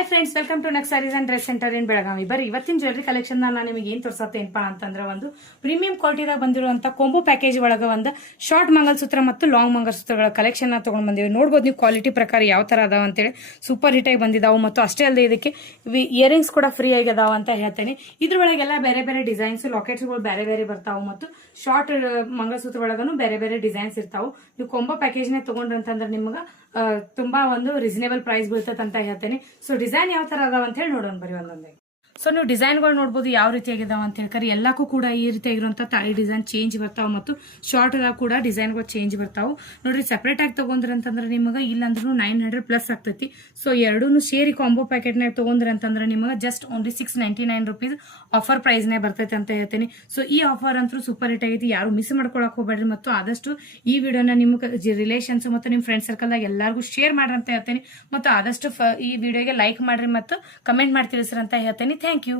Hi friends, welcome to next sarees and dress centre in Belagavi. ಬರೀ ಇವತ್ತಿನ jewellery collection ನಾನು ನಿಮಗೆ ಏನ್ ತೋರಿಸತ್ತೇನಪ್ಪ ಅಂತಂದ್ರೆ ಒಂದು ಪ್ರೀಮಿಯಂ ಕ್ವಾಲಿಟಿದಾಗ ಬಂದಿರುವಂತ ಕೊಂಬೋ ಪ್ಯಾಕೇಜ್ ಒಳಗ ಒಂದು ಶಾರ್ಟ್ ಮಂಗಲಸೂತ್ರ ಮತ್ತು ಲಾಂಗ್ ಮಂಗಲಸೂತ್ರಗಳ ಕಲೆಕ್ಷನ್ ತಗೊಂಡ್ ಬಂದಿವಿ. ನೋಡಬಹುದು ನೀವು ಕ್ವಾಲಿಟಿ ಪ್ರಕಾರ ಯಾವ ತರ ಅದಾವ ಅಂತೇಳಿ ಸೂಪರ್ ಹಿಟ್ ಆಗಿ ಬಂದಿದಾವು. ಮತ್ತು ಅಷ್ಟೇ ಅಲ್ಲದೆ ಇದಕ್ಕೆ ಇಯರಿಂಗ್ಸ್ ಕೂಡ ಫ್ರೀ ಆಗಿ ಅದಾವ ಅಂತ ಹೇಳ್ತೇನೆ. ಇದ್ರೊಳಗೆಲ್ಲ ಬೇರೆ ಬೇರೆ ಡಿಸೈನ್ಸ್ ಲಾಕೆಟ್ಸ್ ಗಳು ಬೇರೆ ಬೇರೆ ಬರ್ತಾವು ಮತ್ತು ಶಾರ್ಟ್ ಮಂಗಲಸೂತ್ರ ಒಳಗನು ಬೇರೆ ಬೇರೆ ಡಿಸೈನ್ಸ್ ಇರ್ತಾವು. ನೀವು ಕೊಂಬೋ ಪ್ಯಾಕೇಜ್ ನೇ ತಗೊಂಡ್ರಿ ಅಂತಂದ್ರೆ ನಿಮ್ಗೆ ತುಂಬಾ ಒಂದು ರೀಸನೇಬಲ್ ಪ್ರೈಸ್ ಬೀಳ್ತದೆ ಅಂತ ಹೇಳ್ತೇನೆ. ಸೊ ಡಿಸೈನ್ ಯಾವ ತರ ಅದಾವ ಅಂತ ಹೇಳಿ ನೋಡೋಣ ಬರೀ ಒಂದೊಂದೇ. ಸೊ ನೀವು ಡಿಸೈನ್ಗಳು ನೋಡಬಹುದು ಯಾವ ರೀತಿಯಾಗಿದಾವ ಅಂತ ಹೇಳ್ತಾರೆ. ಎಲ್ಲಕ್ಕೂ ಕೂಡ ಈ ರೀತಿಯಾಗಿರುವಂತ ತಾಳಿ ಡಿಸೈನ್ ಚೇಂಜ್ ಬರ್ತಾವ ಮತ್ತು ಶಾರ್ಟ್ ಕೂಡ ಡಿಸೈನ್ಗಳು ಚೇಂಜ್ ಬರ್ತಾವು. ನೋಡ್ರಿ, ಸೆಪರೇಟ್ ಆಗಿ ತಗೊಂಡ್ರಿ ಅಂತಂದ್ರೆ ನಿಮಗೆ ಇಲ್ಲಂದ್ರೂ 900+ ಆಗ್ತೈತಿ. ಸೊ ಎರಡೂ ಸೇರಿ ಕಾಂಬೋ ಪ್ಯಾಕೆಟ್ ನಾಗ ತಗೊಂಡ್ರಿ ಅಂತಂದ್ರೆ ನಿಮಗೆ just only 699 rupees offer price ನೇ ಬರ್ತೈತೆ ಅಂತ ಹೇಳ್ತೀನಿ. ಸೊ ಈ ಆಫರ್ ಅಂತೂ ಸೂಪರ್ ಹಿಟ್ ಆಗೈತಿ. ಯಾರು ಮಿಸ್ ಮಾಡ್ಕೊಳಕ್ ಹೋಗ್ಬೇಡ್ರಿ. ಮತ್ತು ಆದಷ್ಟು ಈ ವಿಡಿಯೋನ ನಿಮ್ಮ ರಿಲೇಷನ್ಸ್ ಮತ್ತು ನಿಮ್ಮ ಫ್ರೆಂಡ್ ಸರ್ಕಲ್ದಾಗ ಎಲ್ಲರಿಗೂ ಶೇರ್ ಮಾಡ್ರಿ ಅಂತ ಹೇಳ್ತೀನಿ. ಮತ್ತು ಆದಷ್ಟು ಈ ವಿಡಿಯೋಗೆ ಲೈಕ್ ಮಾಡ್ರಿ ಮತ್ತು ಕಮೆಂಟ್ ಮಾಡಿ ತಿಳಿಸ್ರಿ ಅಂತ ಹೇಳ್ತೀನಿ. Thank you.